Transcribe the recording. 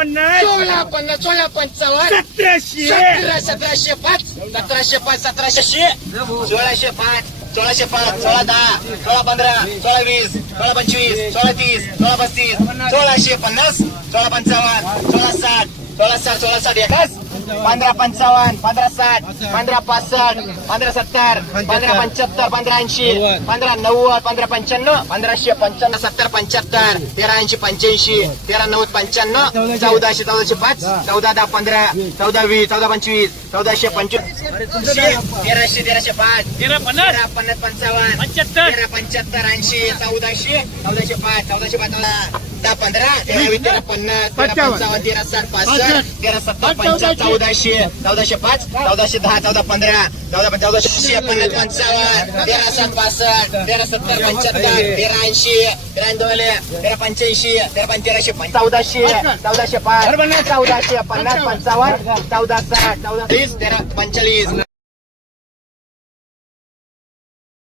पन्नास सोळा पन्नास सोळा पंचावन्न सतराशे. सतरा सतराशे पाच. सतराशे पाच सतराशे सोळाशे पाच सोळाशे पाच सोळा दहा सोळा पंधरा सोळा वीस सोळा पंचवीस सोळा तीस सोळा पस्तीस सोळाशे पन्नास सोळा पंचावन्न सोळा साठ सोळा साठ सोळा साठ एकाच पंधरा पंचावन्न पंधरा साठ पंधरा पासष्ट पंधरा सत्तर पंधरा पंच्याहत्तर पंधरा ऐंशी पंधरा नव्वद पंधरा पंच्याण्णव पंधराशे पंच्याण्णव सत्तर पंच्याहत्तर तेरा ऐंशी पंच्याऐंशी तेरा नव्वद पंच्याण्णव चौदाशे चौदाशे पाच चौदा दहा पंधरा चौदा वीस चौदा पंचवीस चौदाशे पंचवीस. तेराशे तेराशे पाच. तेरा पन्नास. तेरा पन्नास पंचावन्न. पंच्याहत्तर. तेरा पंच्याहत्तर ऐंशी चौदाशे चौदाशे पाच चौदाशे पाच दहा पंधरा तेरा वीस तेरा पन्नास तेरा पंचावन्न. तेरा साठ पासष्ट तेरा सत्तर पंचावन्न चौदाशे चौदाशे पाच चौदाशे दहा चौदा पंधरा चौदा चौदाशे पन्नास पंचावन्न तेरा साठ पासष्ट तेरा सत्तर पंच्याहत्तर तेरा ऐंशी तेरा दोले तेरा पंच्याऐंशी तेरा पंच तेराशे पंच चौदाशे चौदाशे पाच चौदाशे पन्नास पंचावन्न. चौदा साठ चौदा वीस तेरा पंचेचाळीस.